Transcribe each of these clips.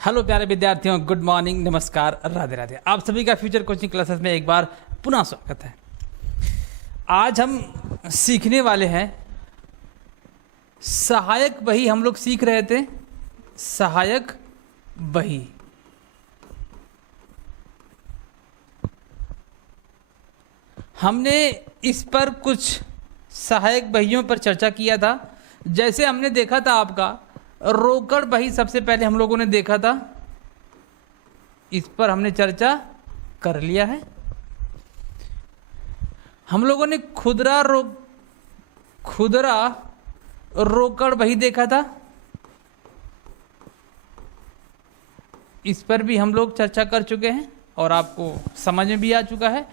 Hello प्यारे विद्यार्थियों, good morning, नमस्कार, राधे राधे। आप सभी का फ्यूचर कोचिंग क्लासेस में एक बार पुनः स्वागत है। आज हम सीखने वाले हैं सहायक बही। हम लोग सीख रहे थे सहायक बही। हमने इस पर कुछ सहायक बहियों पर चर्चा किया था। जैसे हमने देखा था आपका रोकड़ बही सबसे पहले हम लोगों ने देखा था, इस पर हमने चर्चा कर लिया है। हम लोगों ने खुदरा रोकड़ बही देखा था, इस पर भी हम लोग चर्चा कर चुके हैं और आपको समझ में भी आ चुका है।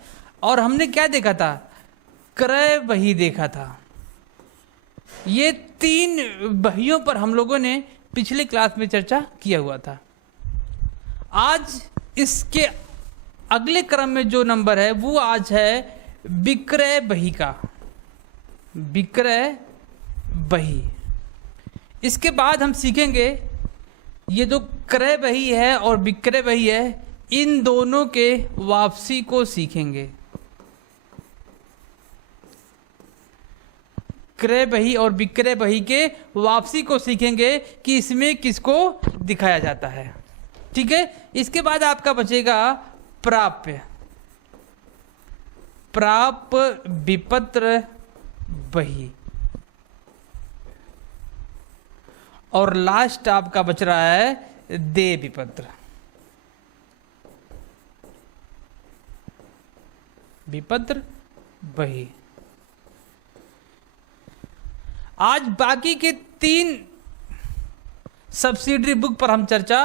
और हमने क्या देखा था, क्रय बही देखा था। ये तीन बहियों पर हम लोगों ने पिछले क्लास में चर्चा किया हुआ था। आज इसके अगले क्रम में जो नंबर है वो आज है विक्रय बही का, विक्रय बही। इसके बाद हम सीखेंगे ये जो क्रय बही है और विक्रय बही है, इन दोनों के वापसी को सीखेंगे। क्रय बही और विक्रय बही के वापसी को सीखेंगे कि इसमें किसको दिखाया जाता है। ठीक है। इसके बाद आपका बचेगा प्राप्य, प्राप्य विपत्र बही, और लास्ट आपका बच रहा है देय विपत्र। विपत्र बही। आज बाकी के तीन सब्सिडरी बुक पर हम चर्चा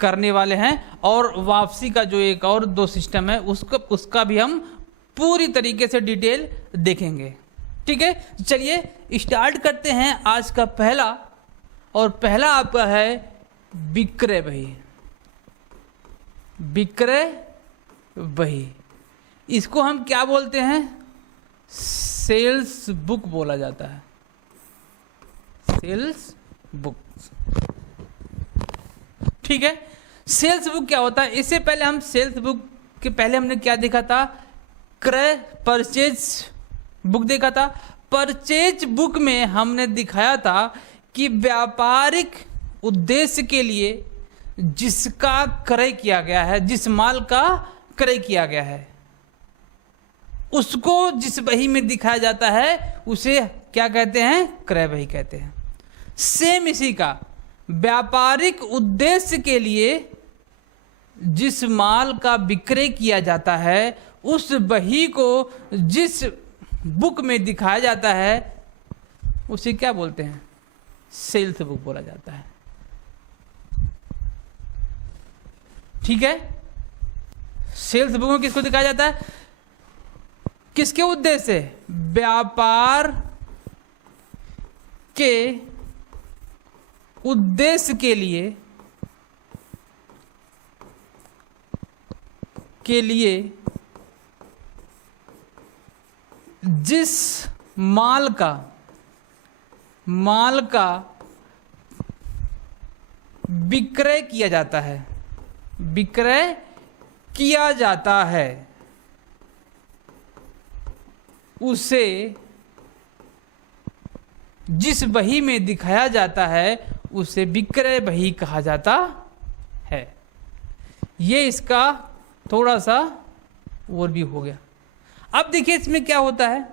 करने वाले हैं और वापसी का जो एक और दो सिस्टम है उसका भी हम पूरी तरीके से डिटेल देखेंगे। ठीक है, चलिए स्टार्ट करते हैं। आज का पहला आपका है विक्रय बही। विक्रय बही, इसको हम क्या बोलते हैं, सेल्स बुक बोला जाता है। Sales book. ठीक है, सेल्स बुक क्या होता है, इससे पहले हम सेल्स बुक के पहले हमने क्या देखा था, क्रय परचेज बुक देखा था। परचेज बुक में हमने दिखाया था कि व्यापारिक उद्देश्य के लिए जिसका क्रय किया गया है, जिस माल का क्रय किया गया है, उसको जिस बही में दिखाया जाता है उसे क्या कहते हैं, क्रय बही कहते हैं। सेम इसी का व्यापारिक उद्देश्य के लिए जिस माल का विक्रय किया जाता है उस बही को जिस बुक में दिखाया जाता है उसे क्या बोलते हैं, सेल्स बुक बोला जाता है। ठीक है, सेल्स बुक में किसको दिखाया जाता है, किसके उद्देश्य से, व्यापार के उद्देश्य के लिए जिस माल का विक्रय किया जाता है, विक्रय किया जाता है, उसे जिस बही में दिखाया जाता है उसे विक्रय बही कहा जाता है। ये इसका थोड़ा सा और भी हो गया। अब देखिए इसमें क्या होता है,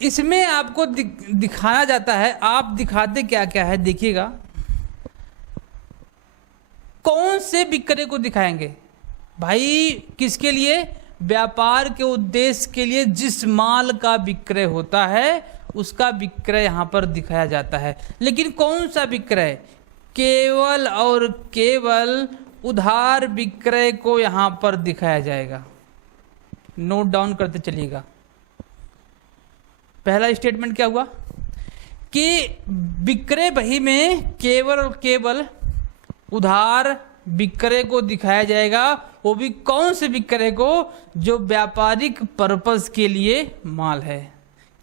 इसमें आपको दिखाया जाता है, आप दिखाते क्या क्या है देखिएगा। कौन से विक्रय को दिखाएंगे भाई, किसके लिए, व्यापार के उद्देश्य के लिए जिस माल का विक्रय होता है उसका विक्रय यहां पर दिखाया जाता है। लेकिन कौन सा विक्रय, केवल और केवल उधार विक्रय को यहां पर दिखाया जाएगा। नोट डाउन करते चलिएगा। पहला स्टेटमेंट क्या हुआ कि विक्रय बही में केवल और केवल उधार विक्रय को दिखाया जाएगा, वो भी कौन से विक्रय को, जो व्यापारिक पर्पस के लिए माल है,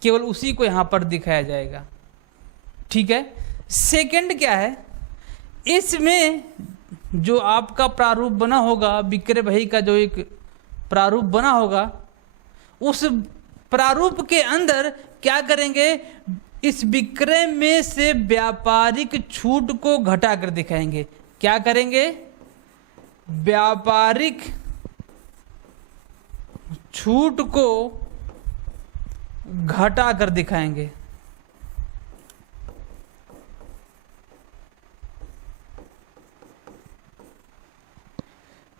केवल उसी को यहां पर दिखाया जाएगा। ठीक है। सेकंड क्या है इसमें जो आपका प्रारूप बना होगा, विक्रय बही का जो एक प्रारूप बना होगा, उस प्रारूप के अंदर क्या करेंगे, इस विक्रय में से व्यापारिक छूट को घटा कर दिखाएंगे। क्या करेंगे, व्यापारिक छूट को घटा कर दिखाएंगे।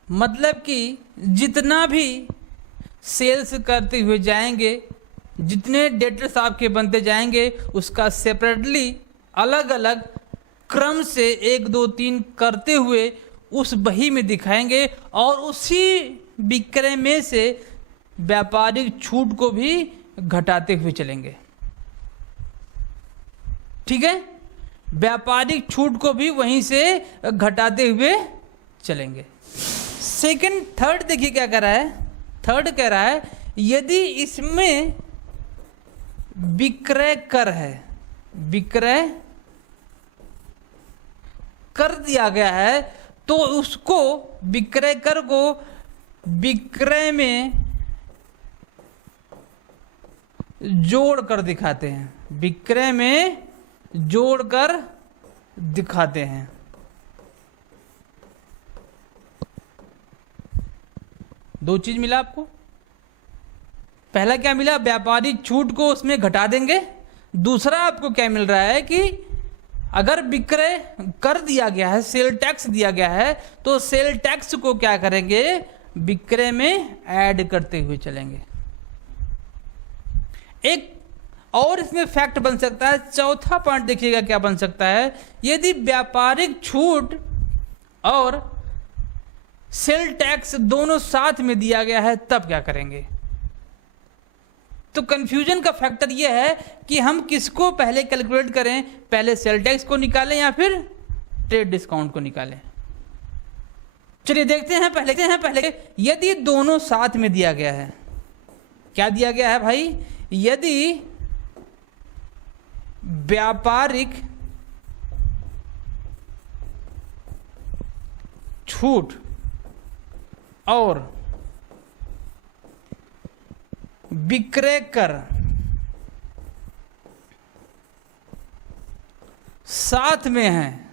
मतलब कि जितना भी सेल्स करते हुए जाएंगे, जितने डेटर्स आपके बनते जाएंगे, उसका सेपरेटली अलग अलग क्रम से 1 2 3 करते हुए उस बही में दिखाएंगे, और उसी विक्रय में से व्यापारिक छूट को भी घटाते हुए चलेंगे। ठीक है, व्यापारिक छूट को भी वहीं से घटाते हुए चलेंगे। सेकंड, थर्ड देखिए क्या कह रहा है। थर्ड कह रहा है यदि इसमें विक्रय कर है, विक्रय कर दिया गया है, तो उसको विक्रय कर को विक्रय में जोड़ कर दिखाते हैं, विक्रय में जोड़ कर दिखाते हैं। दो चीज मिला आपको। पहला क्या मिला, व्यापारिक छूट को उसमें घटा देंगे। दूसरा आपको क्या मिल रहा है कि अगर विक्रय कर दिया गया है, सेल टैक्स दिया गया है, तो सेल टैक्स को क्या करेंगे, विक्रय में ऐड करते हुए चलेंगे। एक और इसमें फैक्ट बन सकता है, चौथा पॉइंट देखिएगा क्या बन सकता है। यदि व्यापारिक छूट और सेल टैक्स दोनों साथ में दिया गया है, तब क्या करेंगे। तो कंफ्यूजन का फैक्टर यह है कि हम किसको पहले कैलकुलेट करें, पहले सेल टैक्स को निकालें या फिर ट्रेड डिस्काउंट को निकालें। चलिए देखते हैं पहले यदि दोनों साथ में दिया गया है। क्या दिया गया है भाई, यदि व्यापारिक छूट और विक्रय कर साथ में हैं,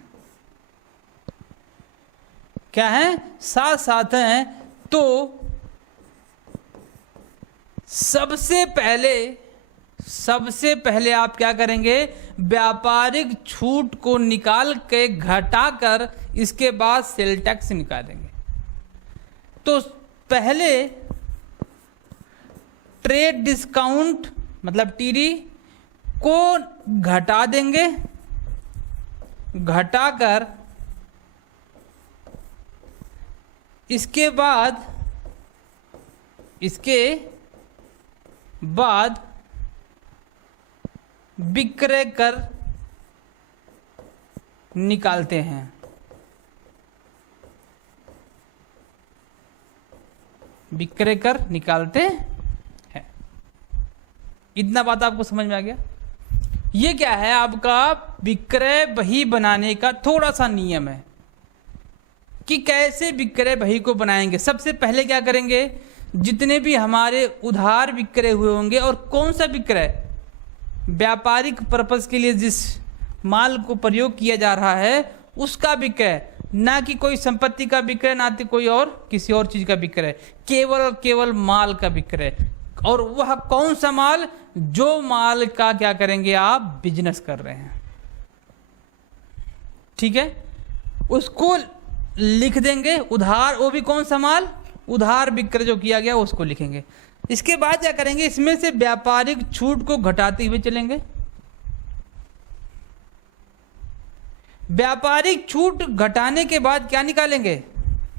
क्या है, साथ साथ हैं, तो सबसे पहले आप क्या करेंगे, व्यापारिक छूट को निकाल के घटाकर इसके बाद सेल टैक्स निकालेंगे। तो पहले ट्रेड डिस्काउंट मतलब टीडी को घटा देंगे, घटाकर इसके बाद विक्रय कर निकालते हैं। विक्रय कर निकालते हैं। इतना बात आपको समझ में आ गया। ये क्या है, आपका विक्रय बही बनाने का थोड़ा सा नियम है कि कैसे विक्रय बही को बनाएंगे। सबसे पहले क्या करेंगे, जितने भी हमारे उधार विक्रय हुए होंगे, और कौन सा विक्रय, व्यापारिक पर्पस के लिए जिस माल को प्रयोग किया जा रहा है उसका विक्रय, ना कि कोई संपत्ति का विक्रय, ना कि कोई और किसी और चीज का विक्रय, केवल माल का विक्रय। और वह कौन सा माल, जो माल का क्या करेंगे आप बिजनेस कर रहे हैं। ठीक है, उसको लिख देंगे उधार, वो भी कौन सा माल, उधार विक्रय जो किया गया उसको लिखेंगे। इसके बाद क्या करेंगे, इसमें से व्यापारिक छूट को घटाते हुए चलेंगे। व्यापारिक छूट घटाने के बाद क्या निकालेंगे,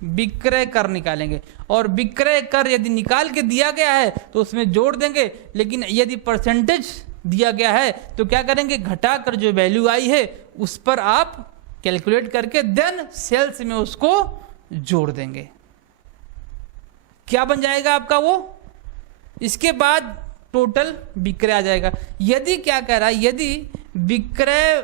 विक्रय कर निकालेंगे। और विक्रय कर यदि निकाल के दिया गया है तो उसमें जोड़ देंगे, लेकिन यदि परसेंटेज दिया गया है तो क्या करेंगे, घटाकर जो वैल्यू आई है उस पर आप कैलकुलेट करके देन सेल्स में उसको जोड़ देंगे। क्या बन जाएगा आपका वो, इसके बाद टोटल विक्रय आ जाएगा। यदि क्या कह रहा है, यदि विक्रय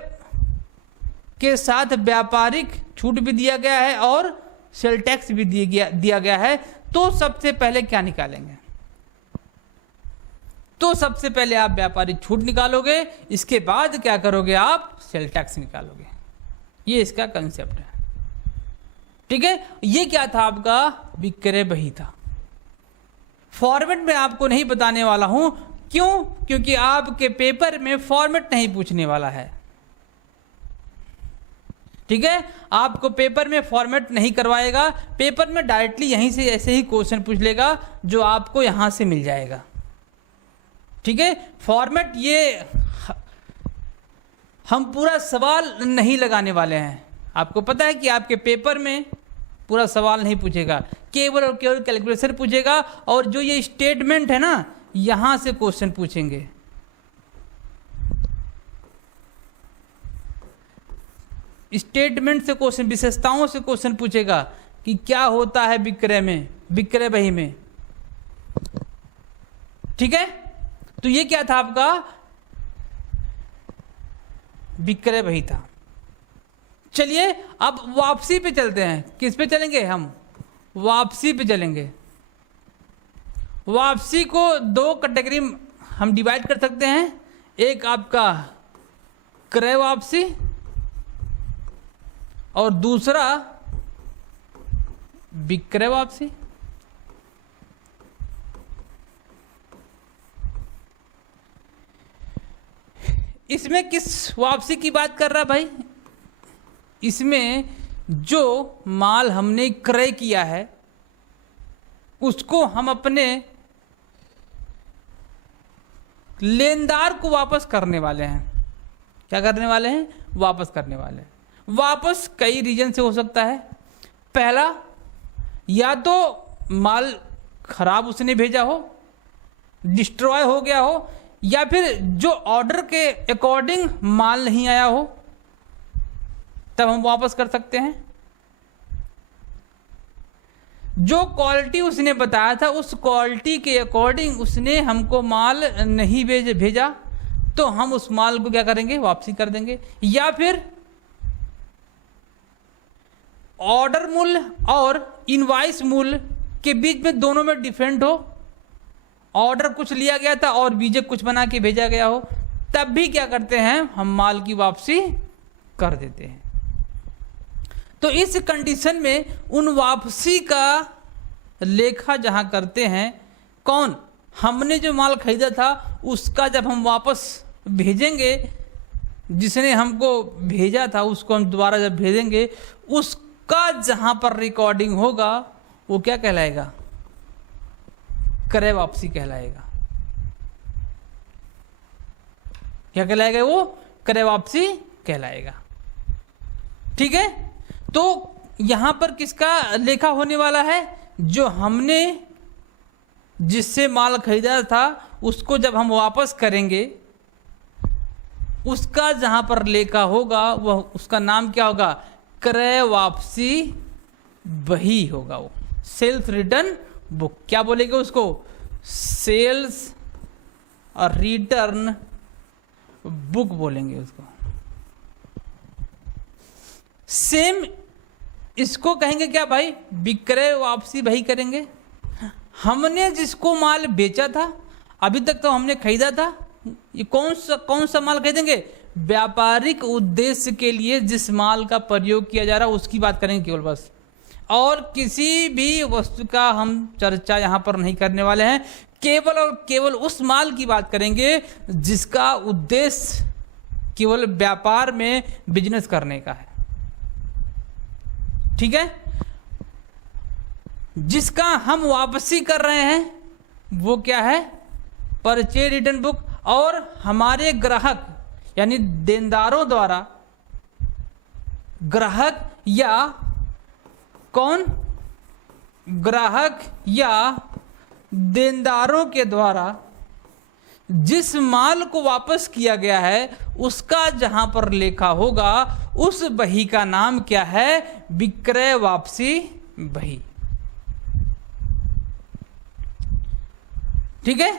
के साथ व्यापारिक छूट भी दिया गया है और सेल टैक्स भी दिया गया है, तो सबसे पहले क्या निकालेंगे? तो सबसे पहले आप व्यापारिक छूट निकालोगे, इसके बाद क्या करोगे? आप सेल टैक्स निकालोगे। ये इसका कंसेप्ट है, ठीक है। ये क्या था? आपका विक्रय बही था। फॉर्मेट में आपको नहीं बताने वाला हूं, क्यों? क्योंकि आपके पेपर में फॉर्मेट नहीं पूछने वाला है, ठीक है। आपको पेपर में फॉर्मेट नहीं करवाएगा, पेपर में डायरेक्टली यहीं से ऐसे ही क्वेश्चन पूछ लेगा जो आपको यहां से मिल जाएगा, ठीक है। फॉर्मेट ये हम पूरा सवाल नहीं लगाने वाले हैं। आपको पता है कि आपके पेपर में पूरा सवाल नहीं पूछेगा, केवल और केवल कैलकुलेशन पूछेगा, और जो ये स्टेटमेंट है ना, यहां से क्वेश्चन पूछेंगे। स्टेटमेंट से क्वेश्चन, विशेषताओं से क्वेश्चन पूछेगा कि क्या होता है विक्रय में, विक्रय बही में, ठीक है। तो ये क्या था? आपका विक्रय बही था। चलिए अब वापसी पे चलते हैं। किस पे चलेंगे? हम वापसी पे चलेंगे। वापसी को दो कैटेगरी हम डिवाइड कर सकते हैं। एक आपका क्रय वापसी और दूसरा विक्रय वापसी। इसमें किस वापसी की बात कर रहा भाई? इसमें जो माल हमने क्रय किया है उसको हम अपने लेनदार को वापस करने वाले हैं। क्या करने वाले हैं? वापस करने वाले हैं। वापस कई रीजन से हो सकता है। पहला, या तो माल खराब उसने भेजा हो, डिस्ट्रॉय हो गया हो, या फिर जो ऑर्डर के अकॉर्डिंग माल नहीं आया हो, तब हम वापस कर सकते हैं। जो क्वालिटी उसने बताया था उस क्वालिटी के अकॉर्डिंग उसने हमको माल नहीं भेजा, तो हम उस माल को क्या करेंगे? वापसी कर देंगे। या फिर ऑर्डर मूल्य और इनवॉइस मूल्य के बीच में दोनों में डिफरेंट हो, ऑर्डर कुछ लिया गया था और बीजे कुछ बना के भेजा गया हो, तब भी क्या करते हैं? हम माल की वापसी कर देते हैं। तो इस कंडीशन में उन वापसी का लेखा जहां करते हैं, कौन? हमने जो माल खरीदा था उसका जब हम वापस भेजेंगे, जिसने हमको भेजा था उसको हम दोबारा जब भेजेंगे, उसका जहां पर रिकॉर्डिंग होगा वो क्या कहलाएगा? क्रय वापसी कहलाएगा। क्या कहलाएगा? वो क्रय वापसी कहलाएगा, ठीक है। तो यहां पर किसका लेखा होने वाला है? जो हमने जिससे माल खरीदा था उसको जब हम वापस करेंगे, उसका जहां पर लेखा होगा वह, उसका नाम क्या होगा? क्रय वापसी बही होगा। वो सेल्स रिटर्न बुक, क्या बोलेंगे उसको? सेल्स और रिटर्न बुक बोलेंगे उसको। सेम इसको कहेंगे क्या भाई? विक्रय वापसी बही करेंगे। हमने जिसको माल बेचा था, अभी तक तो हमने खरीदा था, ये कौन सा माल खरीदेंगे? व्यापारिक उद्देश्य के लिए जिस माल का प्रयोग किया जा रहा है उसकी बात करेंगे केवल, बस। और किसी भी वस्तु का हम चर्चा यहां पर नहीं करने वाले हैं। केवल और केवल उस माल की बात करेंगे जिसका उद्देश्य केवल व्यापार में बिजनेस करने का है, ठीक है। जिसका हम वापसी कर रहे हैं वो क्या है? Purchase return book. और हमारे ग्राहक यानी देनदारों द्वारा, ग्राहक या कौन? ग्राहक या देनदारों के द्वारा जिस माल को वापस किया गया है उसका जहां पर लेखा होगा उस बही का नाम क्या है? विक्रय वापसी बही, ठीक है।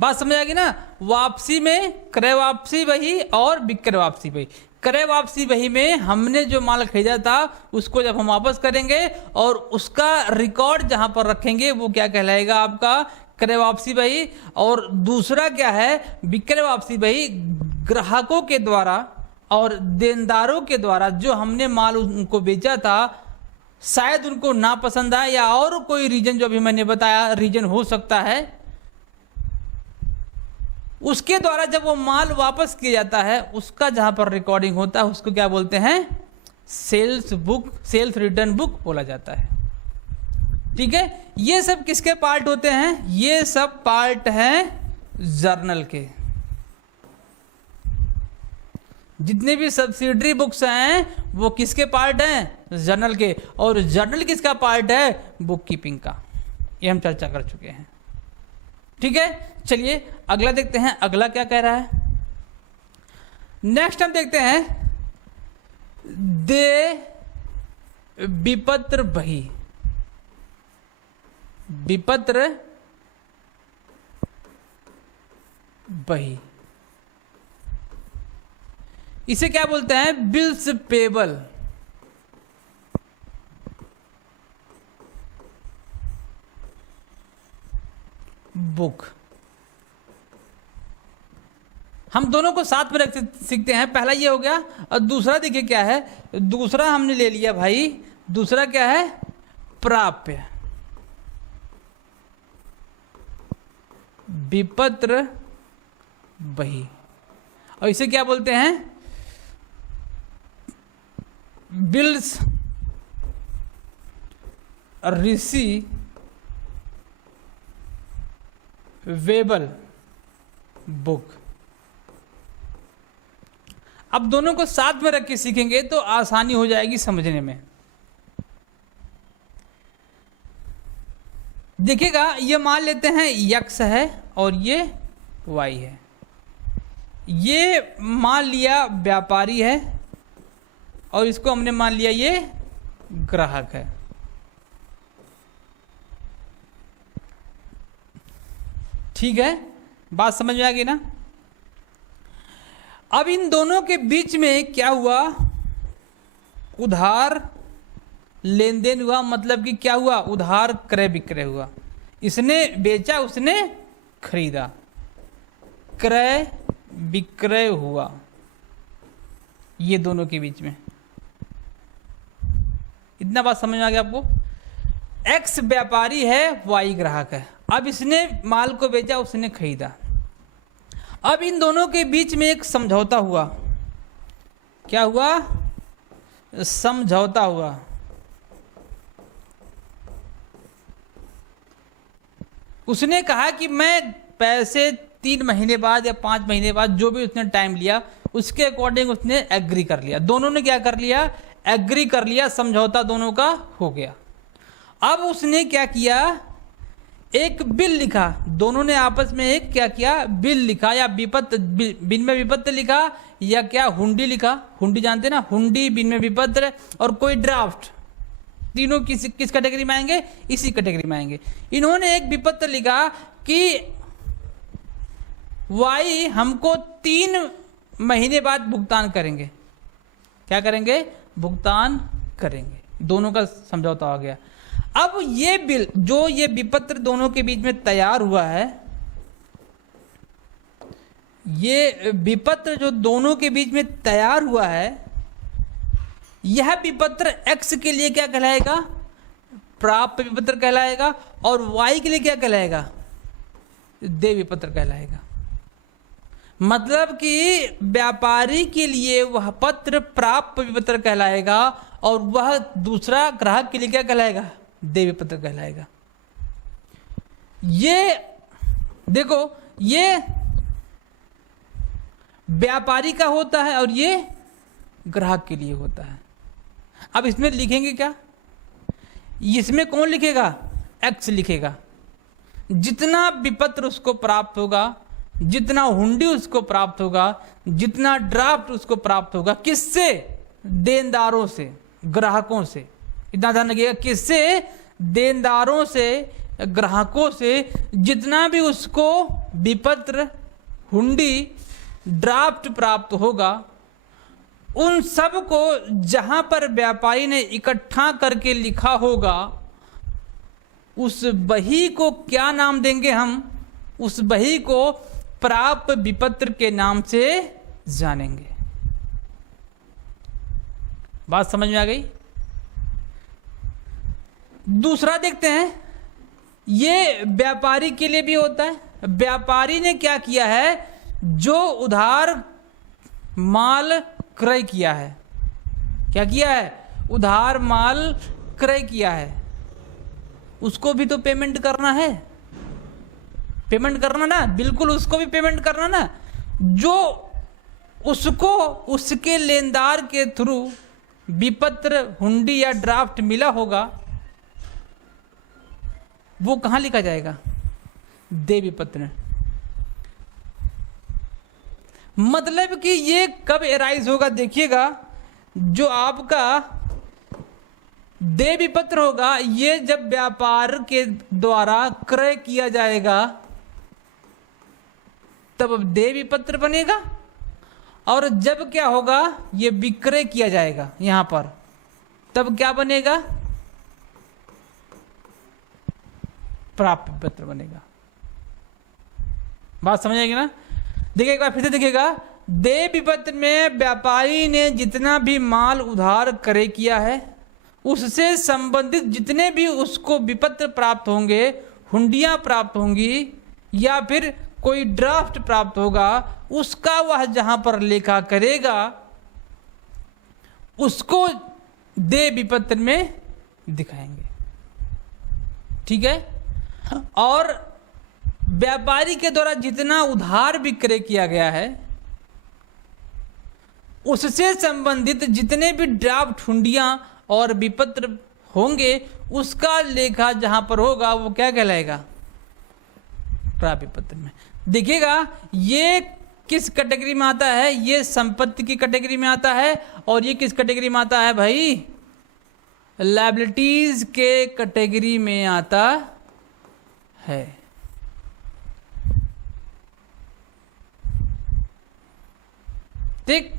बात समझ आ गई ना? वापसी में क्रय वापसी बही और विक्रय वापसी बही। क्रय वापसी बही में हमने जो माल खरीदा था उसको जब हम वापस करेंगे और उसका रिकॉर्ड जहां पर रखेंगे वो क्या कहलाएगा, आपका क्रय वापसी बही। और दूसरा क्या है, विक्रय वापसी बही ग्राहकों के द्वारा और देनदारों के द्वारा जो हमने माल उनको बेचा था, शायद उनको ना पसंद आए या और कोई रीजन जो अभी मैंने बताया रीजन हो सकता है, उसके द्वारा जब वो माल वापस किया जाता है उसका जहां पर रिकॉर्डिंग होता है उसको क्या बोलते हैं, sales book, sales return book बोला जाता है। ठीक है, ये सब किसके पार्ट होते हैं, ये सब पार्ट हैं जर्नल के। जितने भी सब्सिडरी बुक्स हैं वो किसके पार्ट हैं, जर्नल के। और जर्नल किसका पार्ट है, बुक कीपिंग का। ये हम चर्चा कर चुके हैं। ठीक है, चलिए अगला देखते हैं, अगला क्या कह रहा है। नेक्स्ट हम देखते हैं दे विपत्र बही। विपत्र बही इसे क्या बोलते हैं, बिल्स पेबल। बुक हम दोनों को साथ में रख सीखते हैं। पहला ये हो गया और दूसरा देखिए क्या है, दूसरा हमने ले लिया भाई, दूसरा क्या है, प्राप्य। विपत्र बही, और इसे क्या बोलते हैं, बिल्स रिसीवेबल बुक। अब दोनों को साथ में रख के सीखेंगे तो आसानी हो जाएगी समझने में। देखिएगा, ये मान लेते हैं x है और ये y है। ये मान लिया व्यापारी है और इसको हमने मान लिया ये ग्राहक है। ठीक है, बात समझ में आ गई ना। अब इन दोनों के बीच में क्या हुआ, उधार लेन देन हुआ। मतलब कि क्या हुआ, उधार क्रय विक्रय हुआ। इसने बेचा, उसने खरीदा, क्रय विक्रय हुआ ये दोनों के बीच में। इतना बात समझ में आ गया आपको। एक्स व्यापारी है, वाई ग्राहक है। अब इसने माल को बेचा, उसने खरीदा। अब इन दोनों के बीच में एक समझौता हुआ। क्या हुआ, समझौता हुआ। उसने कहा कि मैं पैसे 3 महीने बाद या 5 महीने बाद, जो भी उसने टाइम लिया, उसके अकॉर्डिंग उसने एग्री कर लिया। दोनों ने क्या कर लिया, एग्री कर लिया, समझौता दोनों का हो गया। अब उसने क्या किया, एक बिल लिखा। दोनों ने आपस में एक क्या किया, बिल लिखा, या विपत्र, बिन में विपत्र लिखा, या क्या हुंडी लिखा। हुंडी जानते ना, हुंडी, बिन में विपत्र और कोई ड्राफ्ट। तीनों किस कैटेगरी में आएंगे, इसी कैटेगरी में आएंगे। इन्होंने एक विपत्र लिखा कि वाई हमको 3 महीने बाद भुगतान करेंगे। क्या करेंगे, भुगतान करेंगे। दोनों का समझौता हो गया। अब ये बिल, जो ये विपत्र दोनों के बीच में तैयार हुआ है, ये विपत्र जो दोनों के बीच में तैयार हुआ है, यह विपत्र एक्स के लिए क्या कहलाएगा, प्राप्य विपत्र कहलाएगा। और वाई के लिए क्या कहलाएगा, देय विपत्र कहलाएगा। मतलब कि व्यापारी के लिए वह पत्र प्राप्य विपत्र कहलाएगा और वह दूसरा ग्राहक के लिए क्या कहलाएगा, देय विपत्र कहलाएगा। ये देखो, ये व्यापारी का होता है और ये ग्राहक के लिए होता है। अब इसमें लिखेंगे क्या, इसमें कौन लिखेगा, एक्स लिखेगा। जितना विपत्र उसको प्राप्त होगा, जितना हुंडी उसको प्राप्त होगा, जितना ड्राफ्ट उसको प्राप्त होगा, किससे, देनदारों से, ग्राहकों से। इतना ध्यान रखिएगा, किससे, देनदारों से, ग्राहकों से। जितना भी उसको विपत्र, हुंडी, ड्राफ्ट प्राप्त होगा, उन सब को जहां पर व्यापारी ने इकट्ठा करके लिखा होगा, उस बही को क्या नाम देंगे हम? उस बही को प्राप्य विपत्र के नाम से जानेंगे। बात समझ में आ गई? दूसरा देखते हैं, ये व्यापारी के लिए भी होता है। व्यापारी ने क्या किया है? जो उधार माल क्रय किया है, क्या किया है? उधार माल क्रय किया है, उसको भी तो पेमेंट करना है। पेमेंट करना ना, बिल्कुल उसको भी पेमेंट करना ना। जो उसको उसके लेनदार के थ्रू विपत्र, हुंडी या ड्राफ्ट मिला होगा, वो कहां लिखा जाएगा? देय विपत्र में। मतलब कि ये कब एराइज होगा? देखिएगा, जो आपका देय विपत्र होगा, ये जब व्यापार के द्वारा क्रय किया जाएगा तब देय विपत्र बनेगा। और जब क्या होगा? ये विक्रय किया जाएगा यहां पर, तब क्या बनेगा? प्राप्य विपत्र बनेगा। बात समझ आएगी ना? देखिए एक बार फिर से देखिएगा, देय विपत्र में व्यापारी ने जितना भी माल उधार क्रय किया है, उससे संबंधित जितने भी उसको विपत्र प्राप्त होंगे, हुंडियां प्राप्त होंगी या फिर कोई ड्राफ्ट प्राप्त होगा, उसका वह जहां पर लेखा करेगा, उसको देय विपत्र में दिखाएंगे। ठीक है? और व्यापारी के द्वारा जितना उधार विक्रय किया गया है, उससे संबंधित जितने भी ड्राफ्ट, हुंडियां और विपत्र होंगे, उसका लेखा जहां पर होगा वो क्या कहलाएगा? प्राप्य विपत्र में। देखिएगा, ये किस कैटेगरी में आता है? ये संपत्ति की कैटेगरी में आता है। और ये किस कैटेगरी में आता है भाई? लायबिलिटीज के कैटेगरी में आता है। ठीक?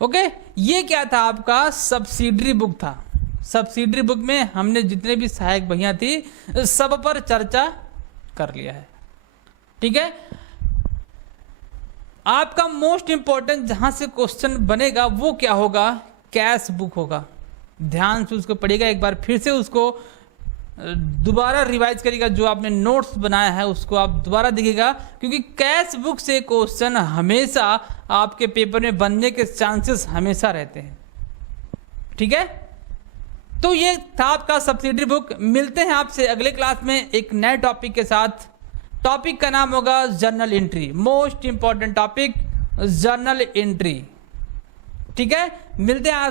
ओके, ये क्या था? आपका सब्सिडरी बुक था। सब्सिडरी बुक में हमने जितने भी सहायक बहियां थी, सब पर चर्चा कर लिया है। ठीक है? आपका मोस्ट इंपॉर्टेंट जहां से क्वेश्चन बनेगा वो क्या होगा? कैश बुक होगा। ध्यान से उसको पढ़िएगा, एक बार फिर से उसको दोबारा रिवाइज करिएगा। जो आपने नोट्स बनाया है उसको आप दोबारा देखिएगा, क्योंकि कैश बुक से क्वेश्चन हमेशा आपके पेपर में बनने के चांसेस हमेशा रहते हैं। ठीक है? तो ये था आपका सब्सिडरी बुक। मिलते हैं आपसे अगले क्लास में एक नए टॉपिक के साथ। टॉपिक का नाम होगा journal entry. Most important topic journal entry. ठीक है? मिलते हैं